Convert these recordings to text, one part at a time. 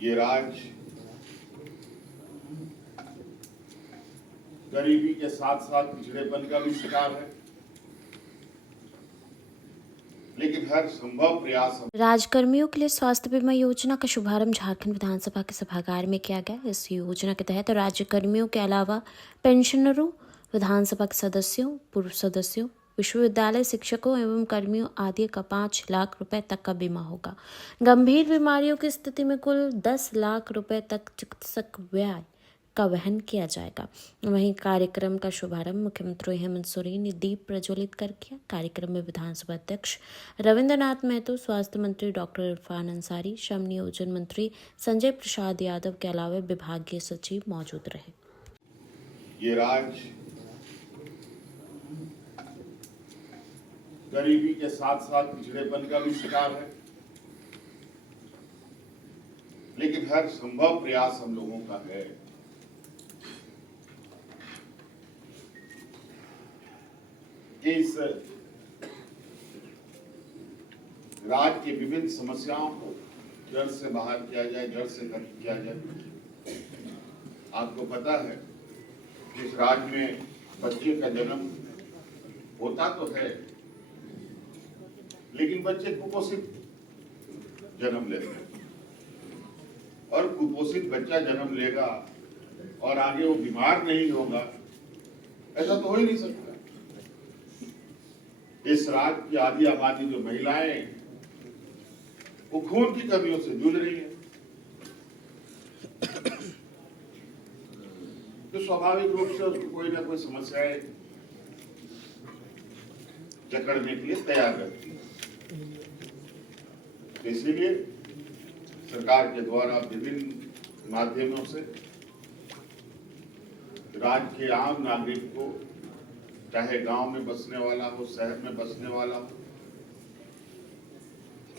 ये राज्य गरीबी के साथ साथ पिछड़ेपन का भी शिकार है, लेकिन हर संभव प्रयास राज्यकर्मियों के लिए स्वास्थ्य बीमा योजना का शुभारंभ झारखंड विधानसभा के सभागार में किया गया। इस योजना के तहत राज्यकर्मियों के अलावा पेंशनरों, विधानसभा के सदस्यों, पूर्व सदस्यों, विश्वविद्यालय शिक्षकों एवं कर्मियों आदि का 5 लाख रुपए तक का बीमा होगा। गंभीर बीमारियों की स्थिति में कुल 10 लाख रुपए तक चिकित्सक व्यय का वहन किया जाएगा। वहीं कार्यक्रम का शुभारंभ मुख्यमंत्री हेमंत सोरेन ने दीप प्रज्वलित कर किया। कार्यक्रम में विधानसभा अध्यक्ष रविंद्रनाथ महतो, स्वास्थ्य मंत्री डॉक्टर इरफान अंसारी, श्रम नियोजन मंत्री संजय प्रसाद यादव के अलावा विभागीय सचिव मौजूद रहे। ये राज्य गरीबी के साथ साथ पिछड़ेपन का भी शिकार है, लेकिन हर संभव प्रयास हम लोगों का है कि इस राज्य की विभिन्न समस्याओं को जड़ से बाहर किया जाए, जड़ से खत्म किया जाए। आपको पता है कि इस राज्य में बच्चे का जन्म होता तो है, लेकिन बच्चे कुपोषित जन्म लेते हैं, और कुपोषित बच्चा जन्म लेगा और आगे वो बीमार नहीं होगा, ऐसा तो हो ही नहीं सकता। इस राज्य की आधी आबादी जो महिलाएं वो खून की कमियों से जूझ रही है, तो स्वाभाविक रूप से उसको कोई ना कोई समस्याएं जकड़ने के लिए तैयार रहती है। इसीलिए सरकार के द्वारा विभिन्न माध्यमों से राज्य के आम नागरिक को, चाहे गांव में बसने वाला हो, शहर में बसने वाला हो,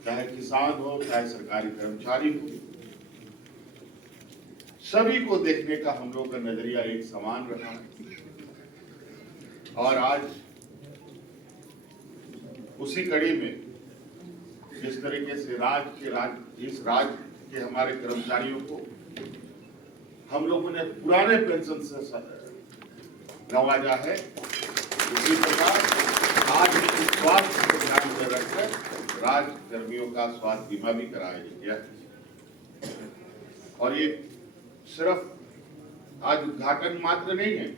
चाहे किसान हो, चाहे सरकारी कर्मचारी हो, सभी को देखने का हम लोग का नजरिया एक समान रहा है। और आज उसी कड़ी में जिस तरीके से इस राज्य के हमारे कर्मचारियों को हम लोगों ने पुराने पेंशन से नवाजा है, उसी प्रकार आज स्वास्थ्य को ध्यान में रखकर राज्य कर्मियों का स्वास्थ्य बीमा भी कराया गया है। और ये सिर्फ आज उद्घाटन मात्र नहीं है,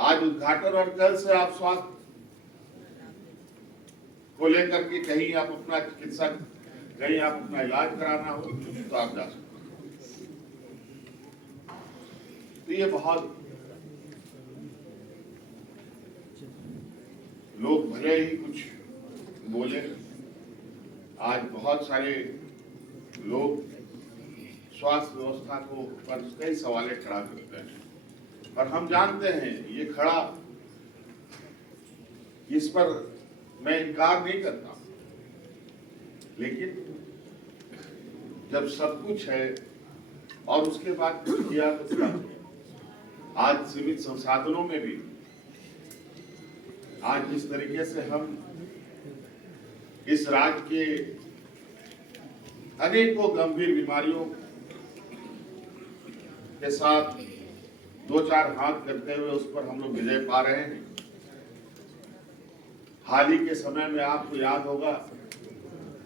आज उद्घाटन और कल से आप स्वास्थ्य को लेकर के कहीं आप अपना चिकित्सा, कहीं आप अपना इलाज कराना हो तो आप जा सकते हैं। तो ये बहुत लोग भले ही कुछ बोले, आज बहुत सारे लोग स्वास्थ्य व्यवस्था को पर कई सवालें खड़ा करते हैं, और हम जानते हैं ये खड़ा, इस पर मैं इनकार नहीं करता, लेकिन जब सब कुछ है और उसके बाद कुछ किया तो क्या किया। आज सीमित संसाधनों में भी आज जिस तरीके से हम इस राज्य के अनेकों गंभीर बीमारियों के साथ दो चार हाथ करते हुए उस पर हम लोग विजय पा रहे हैं। हाल ही के समय में आपको याद होगा,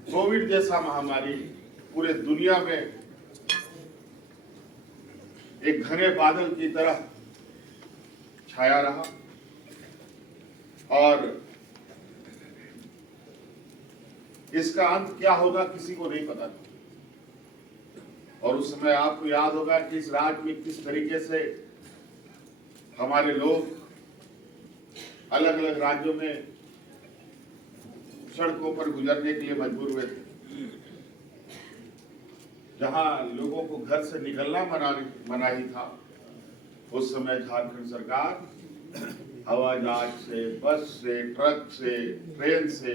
कोविड जैसा महामारी पूरे दुनिया में एक घने बादल की तरह छाया रहा, और इसका अंत क्या होगा किसी को नहीं पता था। और उस समय आपको याद होगा कि इस राज्य में किस तरीके से हमारे लोग अलग अलग राज्यों में सड़कों पर गुजरने के लिए मजबूर हुए थे, जहां लोगों को घर से निकलना मनाही था। उस समय झारखंड सरकार हवाई जहाज से, बस से, ट्रक से, ट्रेन से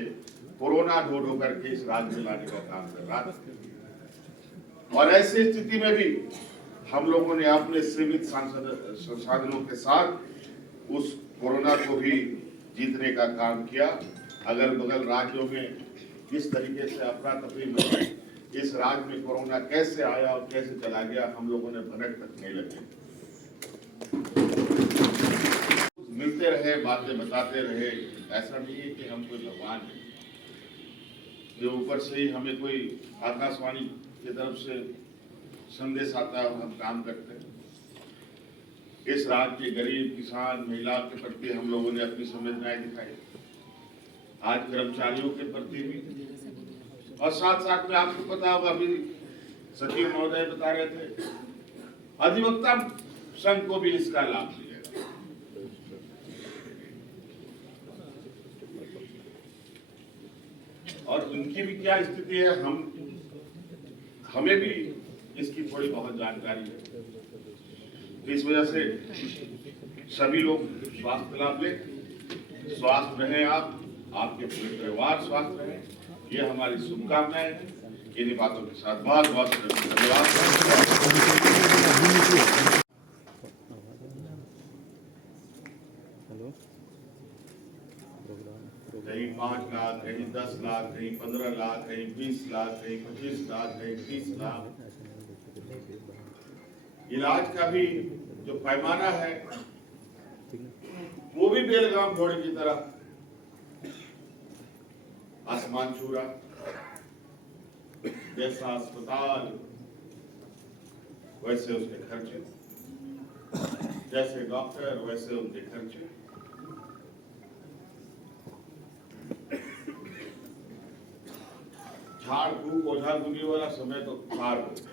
कोरोना ढो ढो करके इस राज्य में लाने का काम कर रहा था। और ऐसी स्थिति में भी हम लोगों ने अपने सीमित संसाधनों के साथ उस कोरोना को भी जीतने का काम किया। अगल बगल राज्यों में जिस तरीके से अफरा तफरी मची, इस राज्य राज्य में कोरोना कैसे आया और कैसे चला गया हम लोगों ने भनक तक नहीं लगे। मिलते रहे, बातें बताते रहे। ऐसा नहीं है कि हम कोई भगवान हैं जो ऊपर से ही हमें कोई आकाशवाणी की तरफ से संदेश आता है और हम काम करते हैं। इस राज्य के गरीब, किसान, महिला के प्रति हम लोगों ने अपनी संवेदनाएं दिखाई, आज कर्मचारियों के प्रति भी, और साथ साथ में आपको पता होगा, अभी सचिव महोदय बता रहे थे, अधिवक्ता संघ को भी इसका लाभ मिलेगा। और उनकी भी क्या स्थिति है, हमें भी इसकी थोड़ी बहुत जानकारी है। इस वजह से सभी लोग स्वास्थ्य लाभ लें, स्वस्थ रहें, आपके पूरे परिवार स्वस्थ रहे, ये हमारी शुभकामनाएं हैं। इन्हीं बातों के साथ बहुत बहुत धन्यवाद। कहीं 5 लाख, कहीं 10 लाख, कहीं 15 लाख, कहीं 20 लाख, कहीं 25 लाख, कहीं 30 लाख। इलाज का भी जो पैमाना है वो भी बेलगाम घोड़े की तरह आसमान छू रहा। जैसा अस्पताल वैसे उसके खर्चे, जैसे डॉक्टर वैसे उनके खर्चे। झाड़ फूक ओझा गुनी वाला समय तो पार हो गया।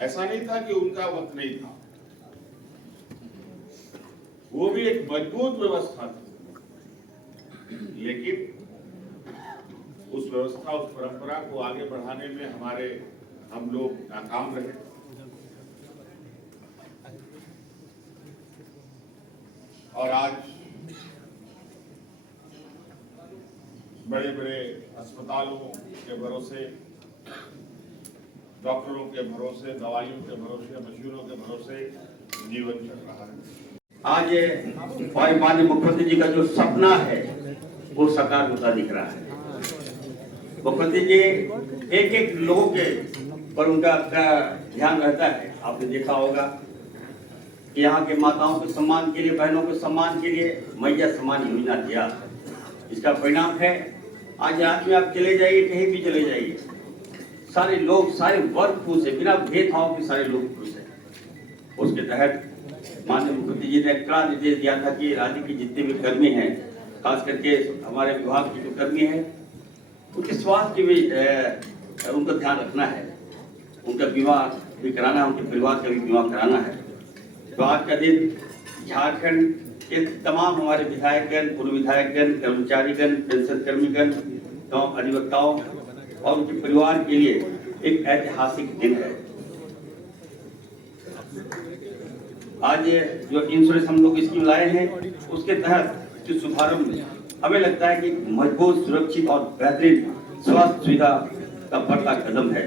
ऐसा नहीं था कि उनका वक्त नहीं था, वो भी एक मजबूत व्यवस्था थी, लेकिन उस व्यवस्था, उस परंपरा को आगे बढ़ाने में हम लोग नाकाम रहे। और आज बड़े बड़े अस्पतालों के भरोसे, डॉक्टरों के भरोसे, दवाइयों के भरोसे, मशीनों के भरोसे जीवन चल रहा है। आज माननीय मुख्यमंत्री जी का जो सपना है वो साकार होता दिख रहा है। मुख्यमंत्री जी एक एक लोगों के पर उनका ध्यान रहता है। आपने देखा होगा कि यहाँ के माताओं के सम्मान के लिए, बहनों के सम्मान के लिए मैया सम्मान योजना दिया। इसका परिणाम है आज राज्य में आप चले जाइए, कहीं भी चले जाइए, सारे लोग, सारे वर्ग खुश है, बिना भेदभाव के सारे लोग खुश है। उसके तहत माननीय मुख्यमंत्री जी ने कड़ा निर्देश दिया था कि राज्य के जितने भी कर्मी हैं, खास करके हमारे विभाग के जो कर्मी हैं, उनके स्वास्थ्य की भी उनका ध्यान रखना है, उनका बीमा भी कराना है, उनके परिवार का भी बीमा कराना है। तो आज का दिन झारखंड के तमाम हमारे विधायकगण, पूर्व विधायकगण, कर्मचारीगण, पेंशन कर्मीगण, गाँव अधिवक्ताओं और उनके परिवार के लिए एक ऐतिहासिक दिन है। आज जो इंश्योरेंस हम लोग स्कीम लाए हैं, उसके तहत जो शुभारंभ हमें लगता है कि मजबूत, सुरक्षित और बेहतरीन स्वास्थ्य सुविधा का बढ़ता कदम है।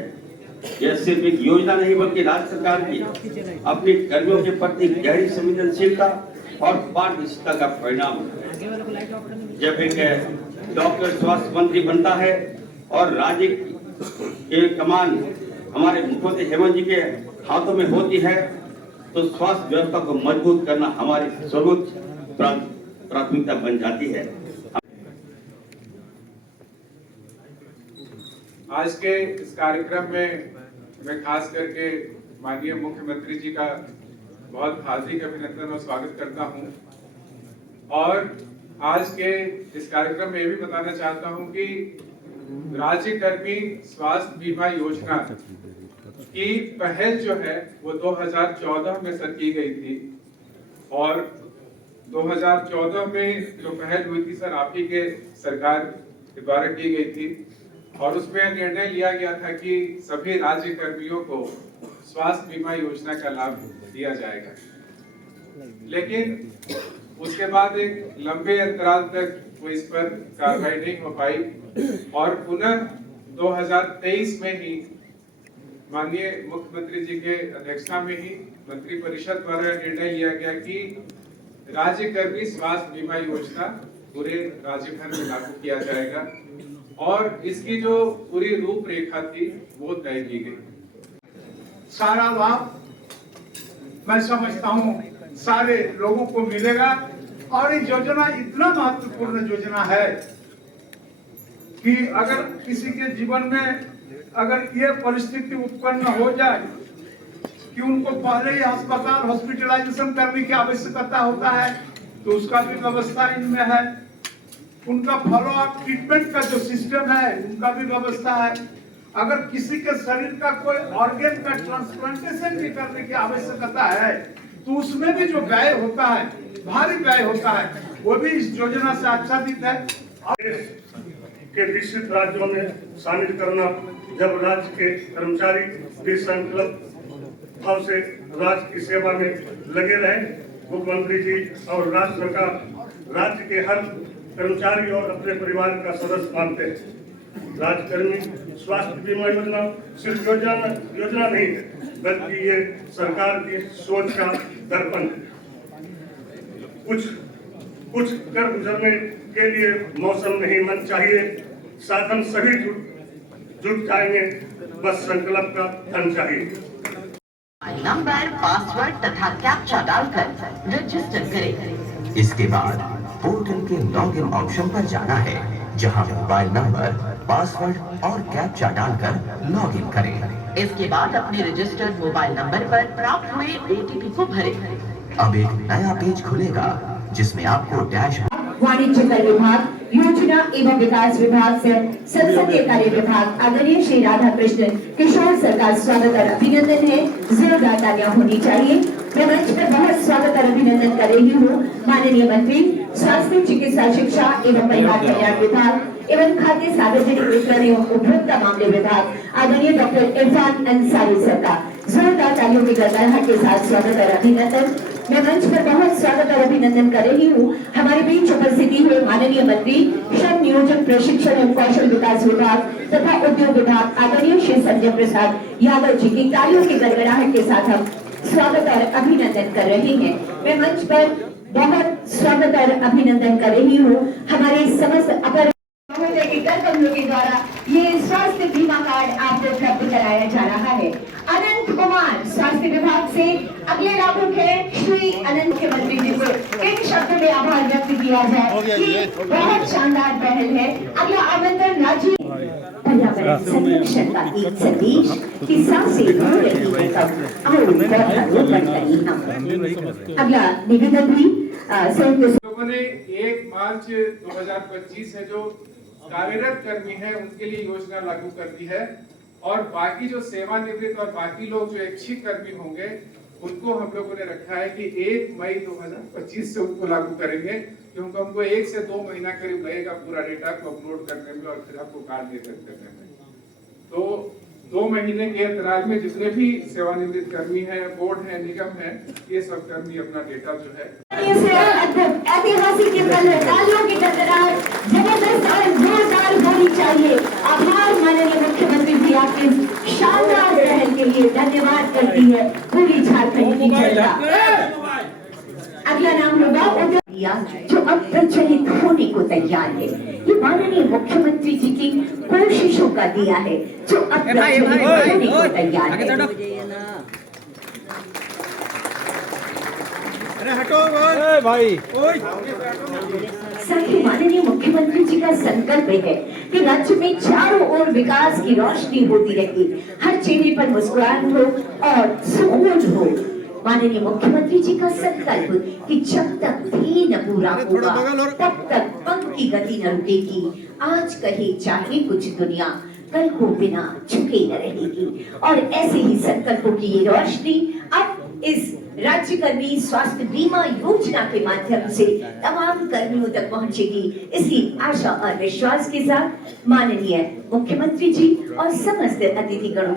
यह सिर्फ एक योजना नहीं बल्कि राज्य सरकार की अपने कर्मियों के प्रति गहरी संवेदनशीलता और पारदर्शिता का परिणाम है। जब एक डॉक्टर स्वास्थ्य मंत्री बनता है और राज्य के कमान हमारे मुख्यमंत्री हेमंत जी के हाथों में होती है, तो स्वास्थ्य व्यवस्था को मजबूत करना हमारी सर्वोच्च प्राथमिकता बन जाती है। आज के इस कार्यक्रम में मैं खास करके माननीय मुख्यमंत्री जी का बहुत हार्दिक अभिनंदन और स्वागत करता हूं। और आज के इस कार्यक्रम में ये भी बताना चाहता हूं कि राज्य कर्मी स्वास्थ्य बीमा योजना की पहल जो है वो 2014 में सर की गई थी। और 2014 में जो पहल हुई थी सर, आप ही के सरकार के द्वारा की गई थी, और उसमें निर्णय लिया गया था कि सभी राज्य कर्मियों को स्वास्थ्य बीमा योजना का लाभ दिया जाएगा। लेकिन उसके बाद एक लंबे अंतराल तक वो इस पर कार्रवाई नहीं हो पाई, और पुनः 2023 में ही माननीय मुख्यमंत्री जी के अध्यक्षता में ही मंत्रिपरिषद द्वारा निर्णय लिया गया कि राज्य कर्मी स्वास्थ्य बीमा योजना पूरे राज्य भर में लागू किया जाएगा और इसकी जो पूरी रूपरेखा थी वो तय की गई। सारा लाभ मैं समझता हूँ सारे लोगों को मिलेगा और ये योजना इतना महत्वपूर्ण योजना है कि अगर किसी के जीवन में अगर ये परिस्थिति उत्पन्न हो जाए कि उनको पहले ही अस्पताल हॉस्पिटलाइजेशन करने की आवश्यकता होता है तो उसका भी व्यवस्था इनमें है। उनका फॉलो अप ट्रीटमेंट का जो सिस्टम है उनका भी व्यवस्था है। अगर किसी के शरीर का कोई ऑर्गन का ट्रांसप्लांटेशन भी करने की आवश्यकता है तो उसमें भी जो व्यय होता है, भारी व्यय होता है, वो भी इस योजना से आच्छादित है। के विकसित राज्यों में शामिल करना, जब राज्य के कर्मचारी भी संकल्प भाव से राज्य की सेवा में लगे रहे। मुख्यमंत्री जी और राज्य सरकार राज्य के हर कर्मचारी और अपने परिवार का सदस्य मानते हैं। राज्यकर्मी स्वास्थ्य बीमा योजना सिर्फ योजना नहीं है, बल्कि ये सरकार की सोच का दर्पण है। कुछ कर गुजरने के लिए मौसम नहीं, मन चाहिए। साधन सभी जुट जाएंगे, बस संकल्प का धन चाहिए। नंबर, पासवर्ड तथा कैप्चा डालकर रजिस्टर करें। इसके बाद पोर्टल के लॉगिन ऑप्शन पर जाना है, जहां मोबाइल नंबर, पासवर्ड और कैप्चा डालकर लॉगिन करें। इसके बाद अपने रजिस्टर्ड मोबाइल नंबर पर प्राप्त हुए OTP को भरें। अब एक नया पेज खुलेगा जिसमें आपको डैश वाणिज्य कर विभाग, योजना एवं विकास विभाग से संसदीय कार्य विभाग आदरणीय श्री राधा कृष्णन किशोर सरकार स्वागत और अभिनंदन है। जोरदार तालियां होनी चाहिए। मैं मंच पर बहुत स्वागत और अभिनंदन कर रही हूँ माननीय मंत्री स्वास्थ्य, चिकित्सा, शिक्षा एवं परिवार कल्याण विभाग एवं खाद्य, सार्वजनिक वितरण एवं उपभोक्ता मामले विभाग आदरणीय डॉक्टर इरफान अंसारी सर का जोरदार तालियों की गड़गड़ाहट के साथ स्वागत और अभिनंदन। मैं मंच पर बहुत स्वागत और अभिनंदन कर रही हूँ हमारे बीच उपस्थिति हुए माननीय मंत्री श्रम, नियोजन, प्रशिक्षण एवं कौशल विकास विभाग तथा उद्योग विभाग आदरणीय श्री संजय प्रसाद यादव जी की तालियों की गड़गड़ाहट के साथ हम स्वागत और अभिनंदन कर रहे हैं। मैं मंच पर बहुत स्वागत और अभिनंदन कर रही हूँ हमारे समस्त अपर कर्मचारियों के द्वारा ये स्वास्थ्य बीमा कार्ड आपको उपलब्ध कराया जा रहा है। अनंत कुमार स्वास्थ्य विभाग से अगले लाभुक है श्री अनंत। मुख्यमंत्री जी को इन शब्दों में आभार व्यक्त किया जाए कि बहुत शानदार पहल है। अगला आमंत्रण राज्य पर्यावरण संरक्षण का एक संदेश कि सांसें हो रही है तब और पौधारोपण करें हम। अगला निवेदन भी संयुक्त लोगों ने 1 मार्च 2025 है जो कार्यरत कर्मी है उनके लिए योजना लागू कर दी है और बाकी जो सेवानिवृत्त और बाकी लोग जो ऐच्छिक कर्मी होंगे उनको हम लोगों ने रखा है कि 1 मई 2025 से उनको लागू करेंगे, क्योंकि हमको 1 से 2 महीना करीब लगेगा पूरा डेटा को अपलोड करने में और फिर आपको कार्ड वितरित करने में। तो 2 महीने के अंतराल में जितने भी सेवानिवृत्त कर्मी हैं, बोर्ड है, निगम है, ये सब कर्मी अपना डेटा जो है ऐतिहासिक तालियों की गड़गड़ाहट जबरदस्त और जोरदार होनी चाहिए। आभार माननीय मुख्यमंत्री जी आपके शानदार पहल के लिए धन्यवाद करती है पूरी झारखंड की जनता। अगला नाम होगा जो अब प्रचलित होने को तैयार है। ये माननीय मुख्यमंत्री जी की कोशिशों का दिया है जो अब प्रचलित होने को तैयार है। साथ ही माननीय मुख्यमंत्री जी का संकल्प है कि राज्य में चारों ओर विकास की रोशनी होती रहे, हर चेहरे पर मुस्कुराहट हो और सुकून हो। माननीय मुख्यमंत्री जी का संकल्प कि जब तक धी न पूरा होगा तब तक पंख की गति न रुकेगी। आज कहे चाहे कुछ दुनिया, कल को बिना झुके न रहेगी। और ऐसे ही संकल्पों की ये रोशनी अब इस राज्यकर्मी स्वास्थ्य बीमा योजना के माध्यम से तमाम कर्मियों तक पहुंचेगी। इसी आशा और विश्वास के साथ माननीय मुख्यमंत्री जी और समस्त अतिथिगणों